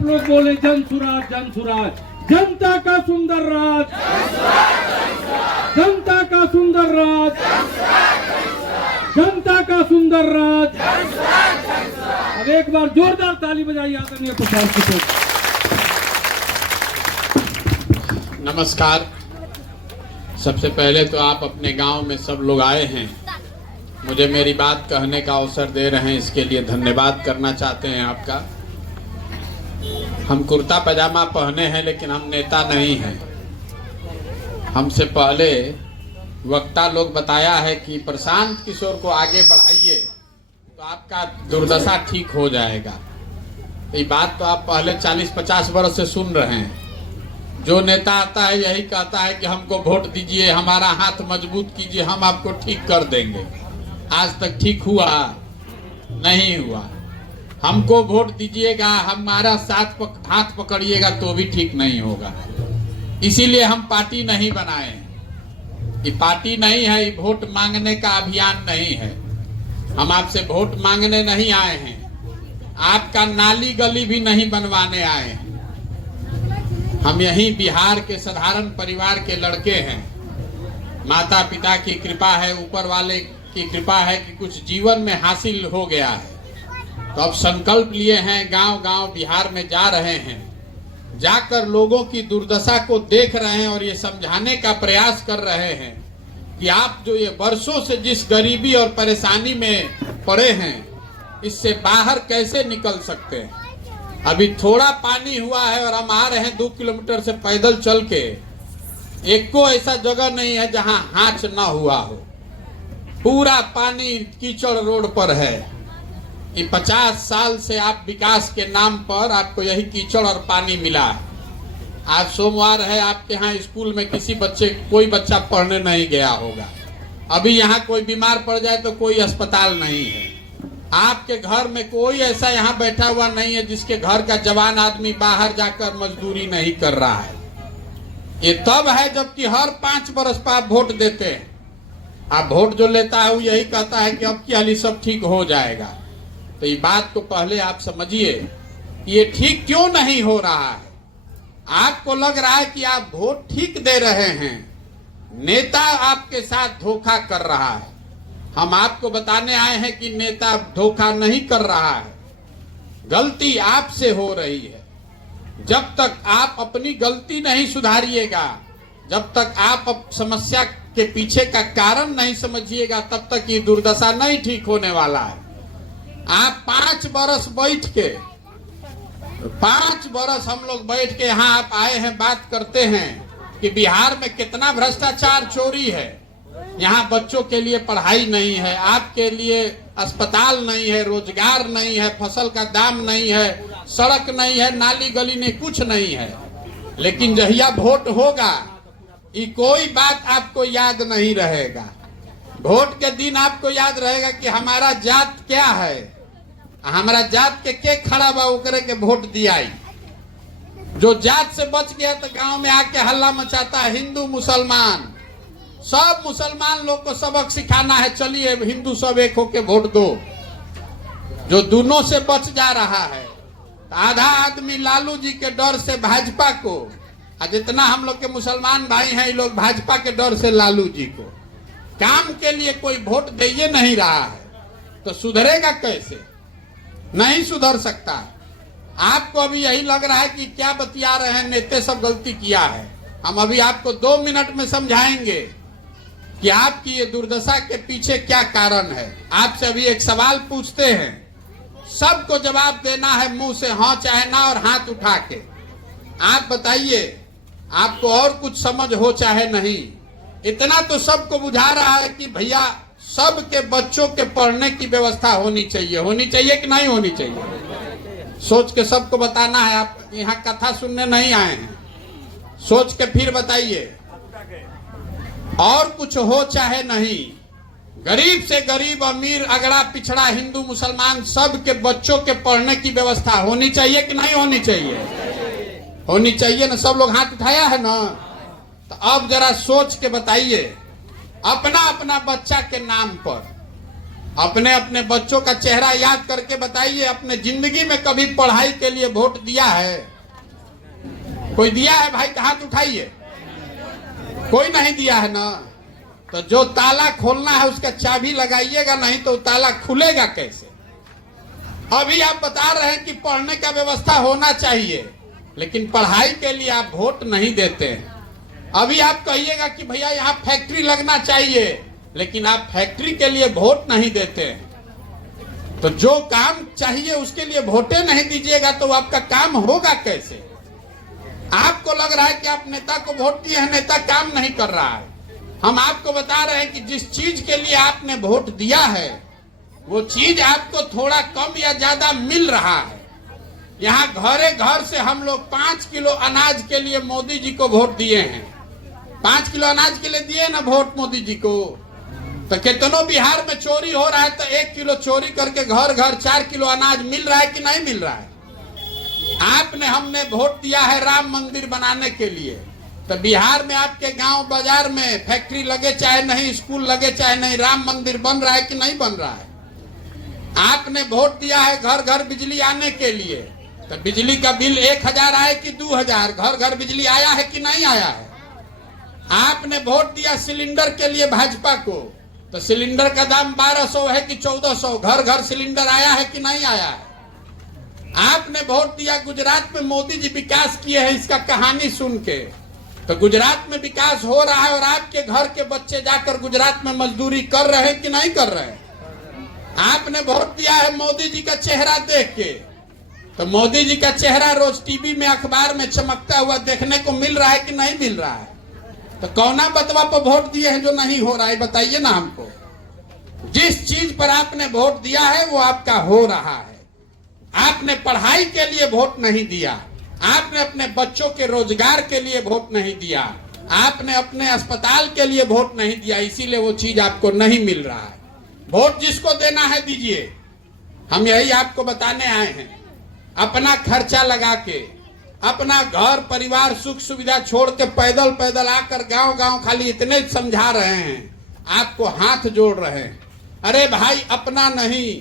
लोग बोले जन सुराज, जनता का सुंदर राज, जनता का सुंदर राज, जनता का सुंदर राज। अब एक बार जोरदार ताली बजाइए आदरणीय प्रसाद की। नमस्कार। सबसे पहले तो आप अपने गांव में सब लोग आए हैं, मुझे मेरी बात कहने का अवसर दे रहे हैं, इसके लिए धन्यवाद करना चाहते हैं आपका। हम कुर्ता पजामा पहने हैं लेकिन हम नेता नहीं हैं। हमसे पहले वक्ता लोग बताया है कि प्रशांत किशोर को आगे बढ़ाइए तो आपका दुर्दशा ठीक हो जाएगा। ये बात तो आप पहले 40-50 वर्ष से सुन रहे हैं। जो नेता आता है यही कहता है कि हमको वोट दीजिए, हमारा हाथ मजबूत कीजिए, हम आपको ठीक कर देंगे। आज तक ठीक हुआ नहीं हुआ। हमको वोट दीजिएगा, हमारा हाथ पकड़िएगा तो भी ठीक नहीं होगा। इसीलिए हम पार्टी नहीं बनाए। ये पार्टी नहीं है, ये वोट मांगने का अभियान नहीं है। हम आपसे वोट मांगने नहीं आए हैं, आपका नाली गली भी नहीं बनवाने आए हैं। हम यही बिहार के साधारण परिवार के लड़के हैं। माता पिता की कृपा है, ऊपर वाले की कृपा है कि कुछ जीवन में हासिल हो गया है। तो अब संकल्प लिए हैं, गांव गांव बिहार में जा रहे हैं, जाकर लोगों की दुर्दशा को देख रहे हैं और ये समझाने का प्रयास कर रहे हैं कि आप जो ये वर्षों से जिस गरीबी और परेशानी में पड़े हैं, इससे बाहर कैसे निकल सकते हैं। अभी थोड़ा पानी हुआ है और हम आ रहे हैं 2 किलोमीटर से पैदल चल के। एक को ऐसा जगह नहीं है जहां हाथ ना हुआ हो। पूरा पानी कीचड़ रोड पर है। ये 50 साल से आप विकास के नाम पर आपको यही कीचड़ और पानी मिला। आज सोमवार है, आपके यहाँ स्कूल में कोई बच्चा पढ़ने नहीं गया होगा। अभी यहाँ कोई बीमार पड़ जाए तो कोई अस्पताल नहीं है। आपके घर में कोई ऐसा यहाँ बैठा हुआ नहीं है जिसके घर का जवान आदमी बाहर जाकर मजदूरी नहीं कर रहा है। ये तब है जबकि हर 5 वर्ष पर आप वोट देते हैं। आप वोट जो लेता है वो यही कहता है कि अब की हाली सब ठीक हो जाएगा। तो ये बात को पहले आप समझिए, ये ठीक क्यों नहीं हो रहा है। आपको लग रहा है कि आप वोट ठीक दे रहे हैं, नेता आपके साथ धोखा कर रहा है। हम आपको बताने आए हैं कि नेता धोखा नहीं कर रहा है, गलती आपसे हो रही है। जब तक आप अपनी गलती नहीं सुधारिएगा, जब तक आप समस्या के पीछे का कारण नहीं समझिएगा, तब तक ये दुर्दशा नहीं ठीक होने वाला है। आप 5 वर्ष बैठ के 5 वर्ष हम लोग बैठ के यहाँ आप आए हैं, बात करते हैं कि बिहार में कितना भ्रष्टाचार चोरी है। यहाँ बच्चों के लिए पढ़ाई नहीं है, आपके लिए अस्पताल नहीं है, रोजगार नहीं है, फसल का दाम नहीं है, सड़क नहीं है, नाली गली नहीं, कुछ नहीं है। लेकिन जहिया वोट होगा, ये कोई बात आपको याद नहीं रहेगा। वोट के दिन आपको याद रहेगा कि हमारा जात क्या है, हमारा जात के खड़ा बा, ओकरे के वोट दियाई। जो जात से बच गया तो गांव में आके हल्ला मचाता है, हिंदू मुसलमान। सब मुसलमान लोग को सबक सिखाना है, चलिए हिंदू सब एक होके वोट दो। जो दोनों से बच जा रहा है, आधा आदमी लालू जी के डर से भाजपा को, और जितना हम लोग के मुसलमान भाई हैं, ये लोग भाजपा के डर से लालू जी को। काम के लिए कोई वोट दे ही नहीं रहा है, तो सुधरेगा कैसे? नहीं सुधर सकता। आपको अभी यही लग रहा है कि क्या बतिया रहे हैं, नेता सब गलती किया है। हम अभी आपको 2 मिनट में समझाएंगे कि आपकी ये दुर्दशा के पीछे क्या कारण है। आपसे अभी एक सवाल पूछते हैं, सबको जवाब देना है मुंह से हाँ चाहे ना, और हाथ उठा के। आप बताइए, आपको और कुछ समझ हो चाहे नहीं, इतना तो सबको बुझा रहा है कि भैया सबके बच्चों के पढ़ने की व्यवस्था होनी चाहिए कि नहीं होनी चाहिए। सोच के सबको बताना है। आप यहाँ कथा सुनने नहीं आए हैं, सोच के फिर बताइए। और कुछ हो चाहे नहीं, गरीब से गरीब, अमीर अगड़ा पिछड़ा, हिंदू मुसलमान, सब के बच्चों के पढ़ने की व्यवस्था होनी चाहिए कि नहीं होनी चाहिए? होनी चाहिए ना। सब लोग हाथ उठाया है ना। तो अब जरा सोच के बताइए, अपना अपना बच्चा के नाम पर अपने अपने बच्चों का चेहरा याद करके बताइए, अपने जिंदगी में कभी पढ़ाई के लिए वोट दिया है? कोई दिया है भाई? हाथ उठाइए। कोई नहीं दिया है ना? तो जो ताला खोलना है उसका चाबी लगाइएगा, नहीं तो ताला खुलेगा कैसे? अभी आप बता रहे हैं कि पढ़ने का व्यवस्था होना चाहिए, लेकिन पढ़ाई के लिए आप वोट नहीं देते हैं। अभी आप कहिएगा कि भैया यहाँ फैक्ट्री लगना चाहिए, लेकिन आप फैक्ट्री के लिए वोट नहीं देते हैं। तो जो काम चाहिए उसके लिए वोटे नहीं दीजिएगा तो आपका काम होगा कैसे? आपको लग रहा है कि आप नेता को वोट दिए हैं, नेता काम नहीं कर रहा है। हम आपको बता रहे हैं कि जिस चीज के लिए आपने वोट दिया है वो चीज आपको थोड़ा कम या ज्यादा मिल रहा है। यहाँ घरे घर से हम लोग 5 किलो अनाज के लिए मोदी जी को वोट दिए हैं। 5 किलो अनाज के लिए दिए ना वोट मोदी जी को। तो कितनों बिहार में चोरी हो रहा है, तो 1 किलो चोरी करके घर घर 4 किलो अनाज मिल रहा है कि नहीं मिल रहा है? आपने हमने वोट दिया है राम मंदिर बनाने के लिए, तो बिहार में आपके गांव बाजार में फैक्ट्री लगे चाहे नहीं, स्कूल लगे चाहे नहीं, राम मंदिर बन रहा है कि नहीं बन रहा है? आपने वोट दिया है घर घर बिजली आने के लिए, तो बिजली का बिल 1000 आए कि 2000, घर घर बिजली आया है कि नहीं आया है? आपने वोट दिया सिलेंडर के लिए भाजपा को, तो सिलेंडर का दाम 1200 है कि 1400, घर घर सिलेंडर आया है कि नहीं आया है? आपने वोट दिया गुजरात में मोदी जी विकास किए हैं, इसका कहानी सुन के, तो गुजरात में विकास हो रहा है और आपके घर के बच्चे जाकर गुजरात में मजदूरी कर रहे हैं कि नहीं कर रहे हैं? आपने वोट दिया है मोदी जी का चेहरा देख के, तो मोदी जी का चेहरा रोज टीवी में अखबार में चमकता हुआ देखने को मिल रहा है कि नहीं मिल रहा है? तो कौना बतवा पर वोट दिए हैं जो नहीं हो रहा है? बताइए ना हमको। जिस चीज पर आपने वोट दिया है वो आपका हो रहा है। आपने पढ़ाई के लिए वोट नहीं दिया, आपने अपने बच्चों के रोजगार के लिए वोट नहीं दिया, आपने अपने अस्पताल के लिए वोट नहीं दिया, इसीलिए वो चीज आपको नहीं मिल रहा है। वोट जिसको देना है दीजिए, हम यही आपको बताने आए हैं। अपना खर्चा लगा के, अपना घर परिवार सुख सुविधा छोड़ के पैदल पैदल आकर गांव गांव खाली इतने समझा रहे हैं, आपको हाथ जोड़ रहे हैं। अरे भाई, अपना नहीं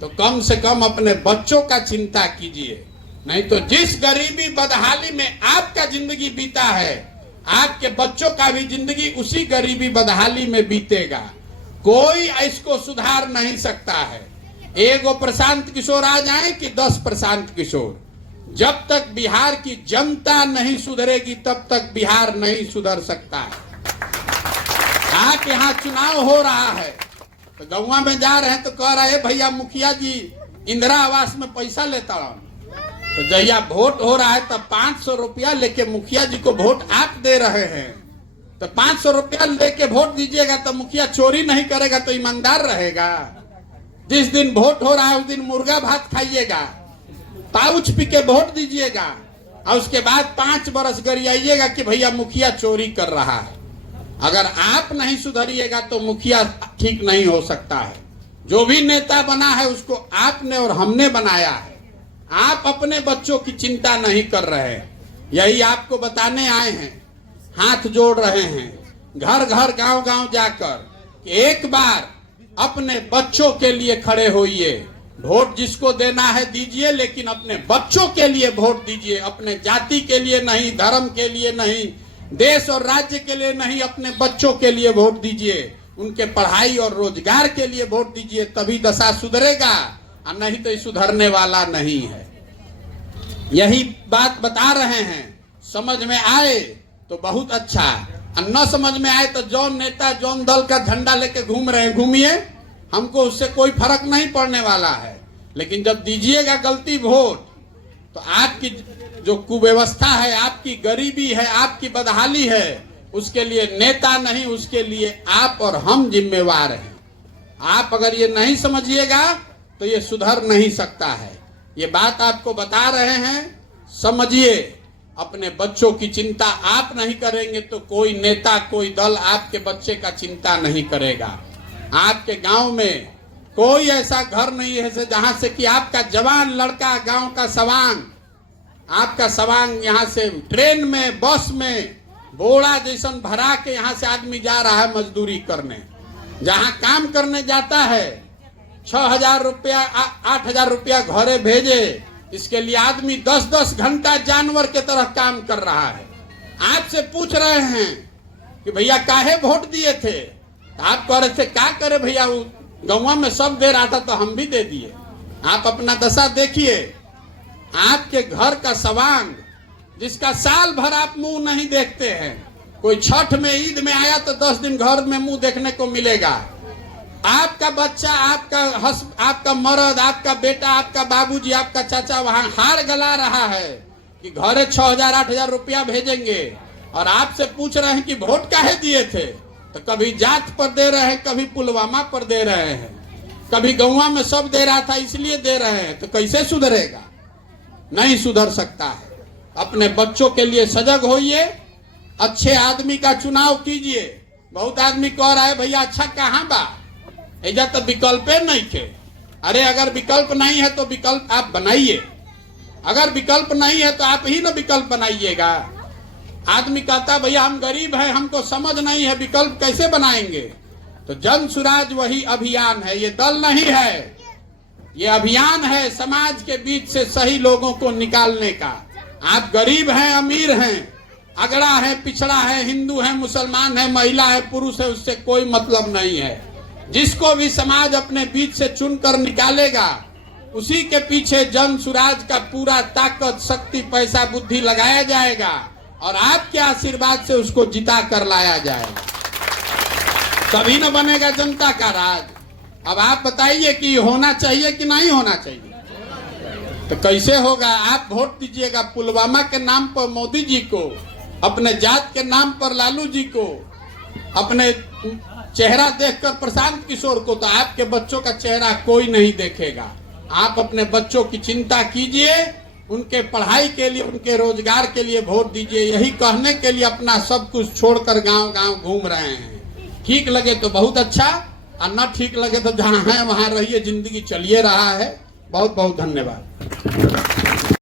तो कम से कम अपने बच्चों का चिंता कीजिए, नहीं तो जिस गरीबी बदहाली में आपका जिंदगी बीता है, आपके बच्चों का भी जिंदगी उसी गरीबी बदहाली में बीतेगा। कोई इसको सुधार नहीं सकता है। एगो प्रशांत किशोर आ जाए कि 10 प्रशांत किशोर, जब तक बिहार की जनता नहीं सुधरेगी तब तक बिहार नहीं सुधर सकता है। आप यहाँ चुनाव हो रहा है तो गौवा में जा रहे हैं तो कह रहे हैं भैया मुखिया जी इंदिरा आवास में पैसा लेता रहा, तो जहिया वोट हो रहा है तब 500 रुपया लेके मुखिया जी को वोट आप दे रहे हैं। तो 500 रुपया लेके वोट दीजिएगा तो मुखिया चोरी नहीं करेगा तो ईमानदार रहेगा। जिस दिन वोट हो रहा है उस दिन मुर्गा भात खाइएगा, पाउच पी के वोट दीजिएगा, और उसके बाद 5 बरस गरियाइएगा कि भैया मुखिया चोरी कर रहा है। अगर आप नहीं सुधरिएगा तो मुखिया ठीक नहीं हो सकता है। जो भी नेता बना है उसको आपने और हमने बनाया है। आप अपने बच्चों की चिंता नहीं कर रहे हैं, यही आपको बताने आए हैं। हाथ जोड़ रहे हैं घर घर गांव गांव जाकर कि एक बार अपने बच्चों के लिए खड़े होइए। वोट जिसको देना है दीजिए, लेकिन अपने बच्चों के लिए वोट दीजिए। अपने जाति के लिए नहीं, धर्म के लिए नहीं, देश और राज्य के लिए नहीं, अपने बच्चों के लिए वोट दीजिए। उनके पढ़ाई और रोजगार के लिए वोट दीजिए, तभी दशा सुधरेगा, और नहीं तो सुधरने वाला नहीं है। यही बात बता रहे हैं। समझ में आए तो बहुत अच्छा, और न समझ में आए तो जौन नेता जौन दल का झंडा लेके घूम रहे हैं घूमिए, हमको उससे कोई फर्क नहीं पड़ने वाला है। लेकिन जब दीजिएगा गलती वोट तो आपकी जो कुव्यवस्था है, आपकी गरीबी है, आपकी बदहाली है, उसके लिए नेता नहीं, उसके लिए आप और हम जिम्मेवार हैं। आप अगर ये नहीं समझिएगा तो ये सुधर नहीं सकता है। ये बात आपको बता रहे हैं, समझिए। अपने बच्चों की चिंता आप नहीं करेंगे तो कोई नेता कोई दल आपके बच्चे का चिंता नहीं करेगा। आपके गांव में कोई ऐसा घर नहीं है जहां से कि आपका जवान लड़का, गांव का सवांग, आपका सवांग यहाँ से ट्रेन में बस में बोड़ा जैसन भरा के यहाँ से आदमी जा रहा है मजदूरी करने। जहाँ काम करने जाता है 6,000 रुपया 8,000 रुपया घरे भेजे, इसके लिए आदमी 10-10 घंटा जानवर के तरह काम कर रहा है। आपसे पूछ रहे हैं कि भैया काहे वोट दिए थे? आप कह रहे थे क्या करे भैया, गाँव में सब दे रहा था तो हम भी दे दिए। आप अपना दशा देखिए, आपके घर का सवांग जिसका साल भर आप मुंह नहीं देखते हैं, कोई छठ में ईद में आया तो 10 दिन घर में मुंह देखने को मिलेगा। आपका बच्चा, आपका मर्द, आपका बेटा, आपका बाबूजी, आपका चाचा वहां हार गला रहा है कि घरे 6,000 8,000 रुपया भेजेंगे, और आपसे पूछ रहे हैं कि वोट काहे दिए थे? तो कभी जात पर दे रहे हैं, कभी पुलवामा पर दे रहे हैं, कभी गौवा में सब दे रहा था इसलिए दे रहे हैं। तो कैसे सुधरेगा? नहीं सुधर सकता है। अपने बच्चों के लिए सजग होइए, अच्छे आदमी का चुनाव कीजिए। बहुत आदमी कह रहा है भैया अच्छा कहाँ बा, ऐजा तो विकल्प नहीं थे। अरे अगर विकल्प नहीं है तो विकल्प आप बनाइए, अगर विकल्प नहीं है तो आप ही ना विकल्प बनाइएगा। आदमी कहता भैया हम गरीब हैं, हमको समझ नहीं है, विकल्प कैसे बनाएंगे? तो जन सुराज वही अभियान है, ये दल नहीं है, ये अभियान है समाज के बीच से सही लोगों को निकालने का। आप गरीब हैं, अमीर हैं, अगड़ा है, पिछड़ा है, हिंदू है, मुसलमान है, महिला है, पुरुष है, उससे कोई मतलब नहीं है। जिसको भी समाज अपने बीच से चुनकर निकालेगा, उसी के पीछे जन सुराज का पूरा ताकत, शक्ति, पैसा, बुद्धि लगाया जाएगा और आपके आशीर्वाद से उसको जिता कर लाया जाएगा। तभी न बनेगा जनता का राज। अब आप बताइए कि होना चाहिए कि नहीं होना चाहिए? तो कैसे होगा? आप वोट दीजिएगा पुलवामा के नाम पर मोदी जी को, अपने जात के नाम पर लालू जी को, अपने चेहरा देखकर प्रशांत किशोर को, तो आपके बच्चों का चेहरा कोई नहीं देखेगा। आप अपने बच्चों की चिंता कीजिए, उनके पढ़ाई के लिए, उनके रोजगार के लिए वोट दीजिए। यही कहने के लिए अपना सब कुछ छोड़कर गांव-गांव घूम रहे हैं। ठीक लगे तो बहुत अच्छा, और न ठीक लगे तो जहां है वहां रहिए, जिंदगी चलिए रहा है। बहुत बहुत धन्यवाद।